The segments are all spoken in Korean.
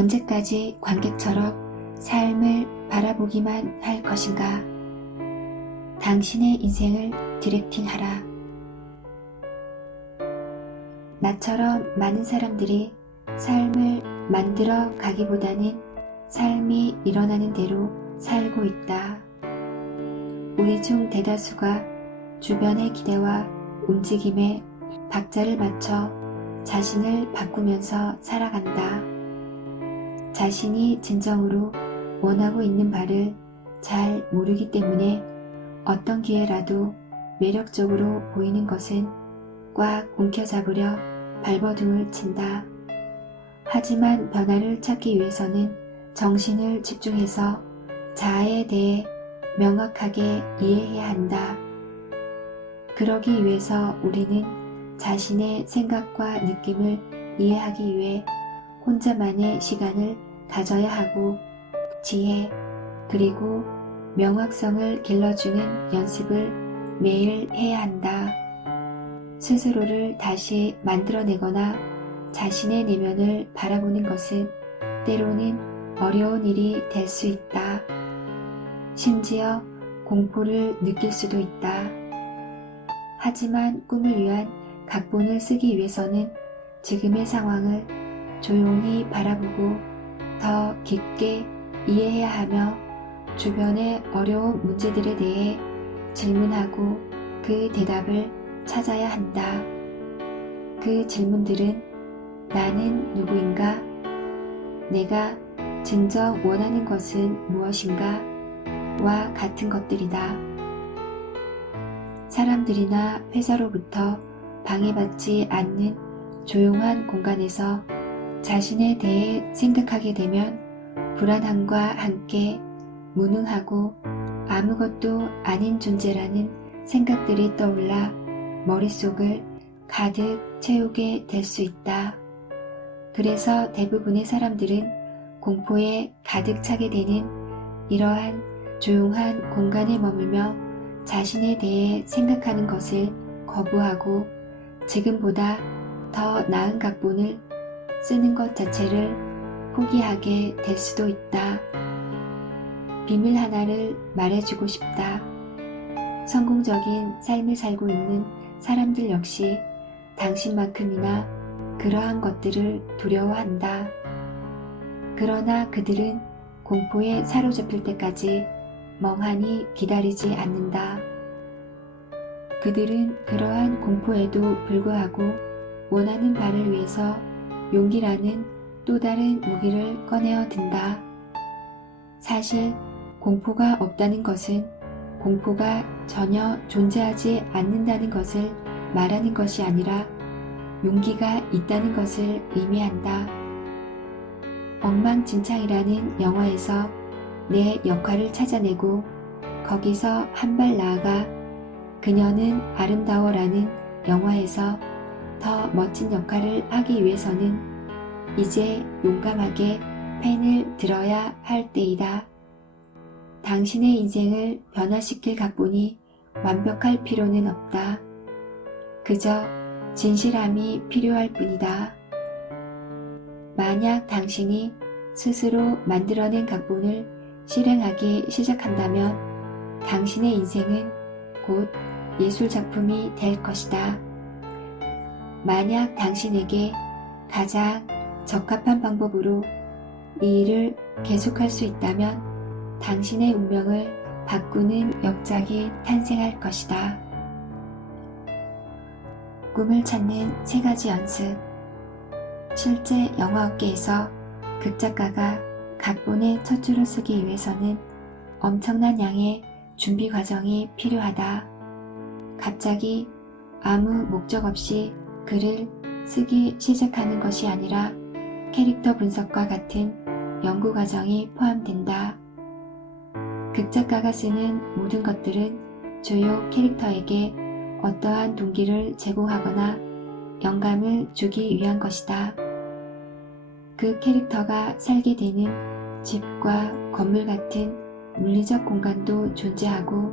언제까지 관객처럼 삶을 바라보기만 할 것인가? 당신의 인생을 디렉팅하라. 나처럼 많은 사람들이 삶을 만들어 가기보다는 삶이 일어나는 대로 살고 있다. 우리 중 대다수가 주변의 기대와 움직임에 박자를 맞춰 자신을 바꾸면서 살아간다. 자신이 진정으로 원하고 있는 바를 잘 모르기 때문에 어떤 기회라도 매력적으로 보이는 것은 꽉 움켜잡으려 발버둥을 친다. 하지만 변화를 찾기 위해서는 정신을 집중해서 자아에 대해 명확하게 이해해야 한다. 그러기 위해서 우리는 자신의 생각과 느낌을 이해하기 위해 혼자만의 시간을 가져야 하고 지혜 그리고 명확성을 길러주는 연습을 매일 해야 한다. 스스로를 다시 만들어내거나 자신의 내면을 바라보는 것은 때로는 어려운 일이 될 수 있다. 심지어 공포를 느낄 수도 있다. 하지만 꿈을 위한 각본을 쓰기 위해서는 지금의 상황을 조용히 바라보고 더 깊게 이해해야 하며 주변의 어려운 문제들에 대해 질문하고 그 대답을 찾아야 한다. 그 질문들은 나는 누구인가? 내가 진정 원하는 것은 무엇인가? 와 같은 것들이다. 사람들이나 회사로부터 방해받지 않는 조용한 공간에서 자신에 대해 생각하게 되면 불안함과 함께 무능하고 아무것도 아닌 존재라는 생각들이 떠올라 머릿속을 가득 채우게 될 수 있다. 그래서 대부분의 사람들은 공포에 가득 차게 되는 이러한 조용한 공간에 머물며 자신에 대해 생각하는 것을 거부하고 지금보다 더 나은 각본을 쓰는 것 자체를 포기하게 될 수도 있다. 비밀 하나를 말해주고 싶다. 성공적인 삶을 살고 있는 사람들 역시 당신만큼이나 그러한 것들을 두려워한다. 그러나 그들은 공포에 사로잡힐 때까지 멍하니 기다리지 않는다. 그들은 그러한 공포에도 불구하고 원하는 바를 위해서 용기라는 또 다른 무기를 꺼내어 든다. 사실 공포가 없다는 것은 공포가 전혀 존재하지 않는다는 것을 말하는 것이 아니라 용기가 있다는 것을 의미한다. 엉망진창이라는 영화에서 내 역할을 찾아내고 거기서 한 발 나아가 그녀는 아름다워라는 영화에서 더 멋진 역할을 하기 위해서는 이제 용감하게 펜을 들어야 할 때이다. 당신의 인생을 변화시킬 각본이 완벽할 필요는 없다. 그저 진실함이 필요할 뿐이다. 만약 당신이 스스로 만들어낸 각본을 실행하기 시작한다면 당신의 인생은 곧 예술작품이 될 것이다. 만약 당신에게 가장 적합한 방법으로 이 일을 계속할 수 있다면 당신의 운명을 바꾸는 역작이 탄생할 것이다. 꿈을 찾는 3가지 연습. 실제 영화업계에서 극작가가 각본의 첫 줄을 쓰기 위해서는 엄청난 양의 준비 과정이 필요하다. 갑자기 아무 목적 없이 글을 쓰기 시작하는 것이 아니라 캐릭터 분석과 같은 연구 과정이 포함된다. 극작가가 쓰는 모든 것들은 주요 캐릭터에게 어떠한 동기를 제공하거나 영감을 주기 위한 것이다. 그 캐릭터가 살게 되는 집과 건물 같은 물리적 공간도 존재하고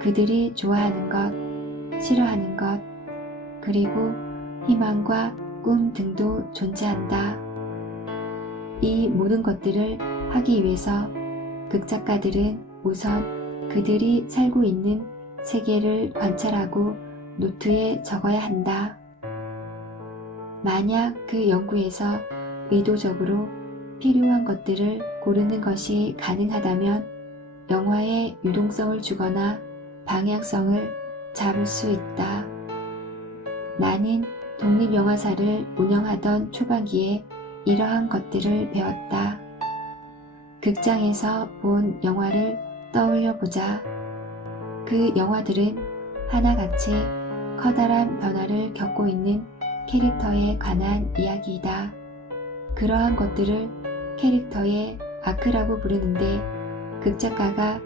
그들이 좋아하는 것, 싫어하는 것, 그리고 희망과 꿈 등도 존재한다. 이 모든 것들을 하기 위해서 극작가들은 우선 그들이 살고 있는 세계를 관찰하고 노트에 적어야 한다. 만약 그 연구에서 의도적으로 필요한 것들을 고르는 것이 가능하다면 영화에 유동성을 주거나 방향성을 잡을 수 있다. 나는 독립영화사를 운영하던 초반기에 이러한 것들을 배웠다. 극장에서 본 영화를 떠올려 보자. 그 영화들은 하나같이 커다란 변화를 겪고 있는 캐릭터에 관한 이야기이다. 그러한 것들을 캐릭터의 아크라고 부르는데 극작가가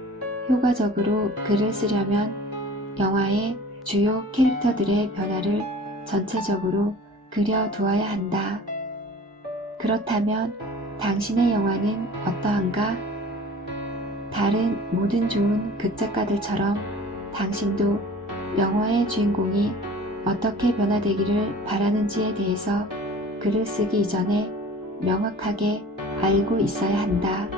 효과적으로 글을 쓰려면 영화의 주요 캐릭터들의 변화를 전체적으로 그려두어야 한다. 그렇다면 당신의 영화는 어떠한가? 다른 모든 좋은 극작가들처럼 당신도 영화의 주인공이 어떻게 변화되기를 바라는지에 대해서 글을 쓰기 이전에 명확하게 알고 있어야 한다.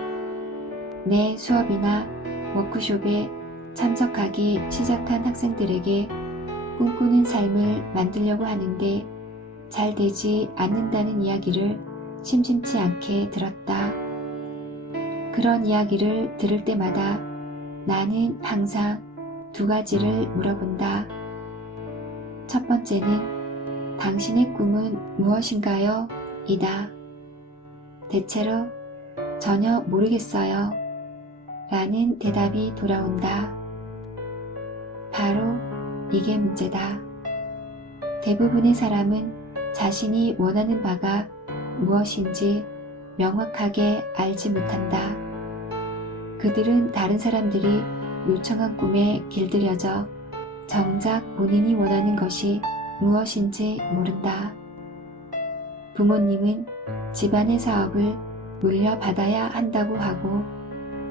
내 수업이나 워크숍에 참석하기 시작한 학생들에게 꿈꾸는 삶을 만들려고 하는데 잘 되지 않는다는 이야기를 심심치 않게 들었다. 그런 이야기를 들을 때마다 나는 항상 두 가지를 물어본다. 첫 번째는 당신의 꿈은 무엇인가요? 이다. 대체로 전혀 모르겠어요. 라는 대답이 돌아온다. 바로 이게 문제다. 대부분의 사람은 자신이 원하는 바가 무엇인지 명확하게 알지 못한다. 그들은 다른 사람들이 요청한 꿈에 길들여져 정작 본인이 원하는 것이 무엇인지 모른다. 부모님은 집안의 사업을 물려받아야 한다고 하고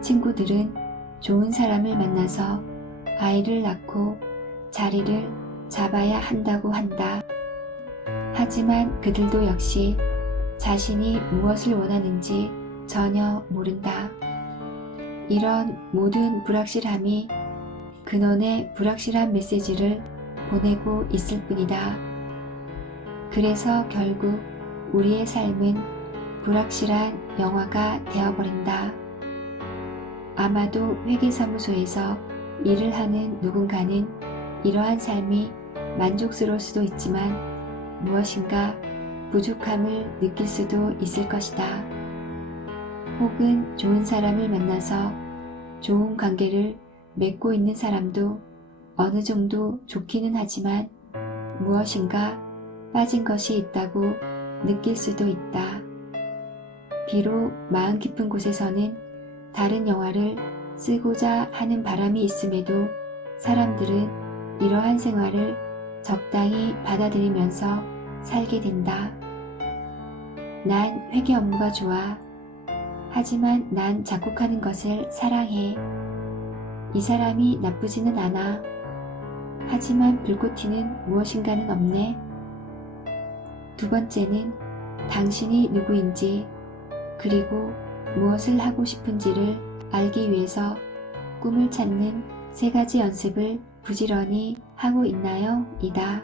친구들은 좋은 사람을 만나서 아이를 낳고 자리를 잡아야 한다고 한다. 하지만 그들도 역시 자신이 무엇을 원하는지 전혀 모른다. 이런 모든 불확실함이 근원의 불확실한 메시지를 보내고 있을 뿐이다. 그래서 결국 우리의 삶은 불확실한 영화가 되어버린다. 아마도 회계사무소에서 일을 하는 누군가는 이러한 삶이 만족스러울 수도 있지만 무엇인가 부족함을 느낄 수도 있을 것이다. 혹은 좋은 사람을 만나서 좋은 관계를 맺고 있는 사람도 어느 정도 좋기는 하지만 무엇인가 빠진 것이 있다고 느낄 수도 있다. 비록 마음 깊은 곳에서는 다른 영화를 쓰고자 하는 바람이 있음에도 사람들은 이러한 생활을 적당히 받아들이면서 살게 된다. 난 회계 업무가 좋아. 하지만 난 작곡하는 것을 사랑해. 이 사람이 나쁘지는 않아. 하지만 불꽃튀는 무엇인가는 없네. 두 번째는 당신이 누구인지 그리고 무엇을 하고 싶은지를 알기 위해서 꿈을 찾는 세 가지 연습을 부지런히 하고 있나요? 이다.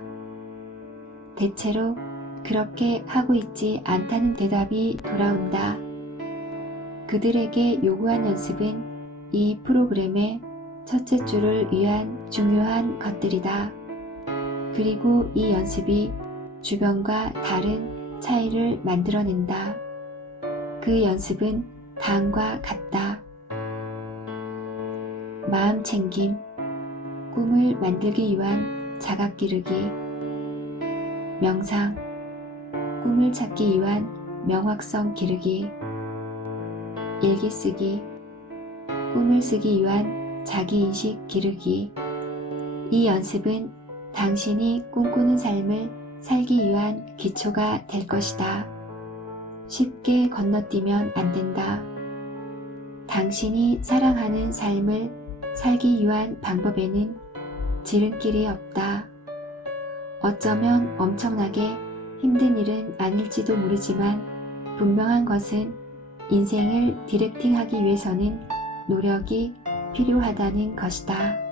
대체로 그렇게 하고 있지 않다는 대답이 돌아온다. 그들에게 요구한 연습은 이 프로그램의 첫째 줄을 위한 중요한 것들이다. 그리고 이 연습이 주변과 다른 차이를 만들어낸다. 그 연습은 다음과 같다. 마음 챙김, 꿈을 만들기 위한 자각 기르기, 명상, 꿈을 찾기 위한 명확성 기르기, 일기 쓰기, 꿈을 쓰기 위한 자기인식 기르기. 이 연습은 당신이 꿈꾸는 삶을 살기 위한 기초가 될 것이다. 쉽게 건너뛰면 안 된다. 당신이 사랑하는 삶을 살기 위한 방법에는 지름길이 없다. 어쩌면 엄청나게 힘든 일은 아닐지도 모르지만 분명한 것은 인생을 디렉팅하기 위해서는 노력이 필요하다는 것이다.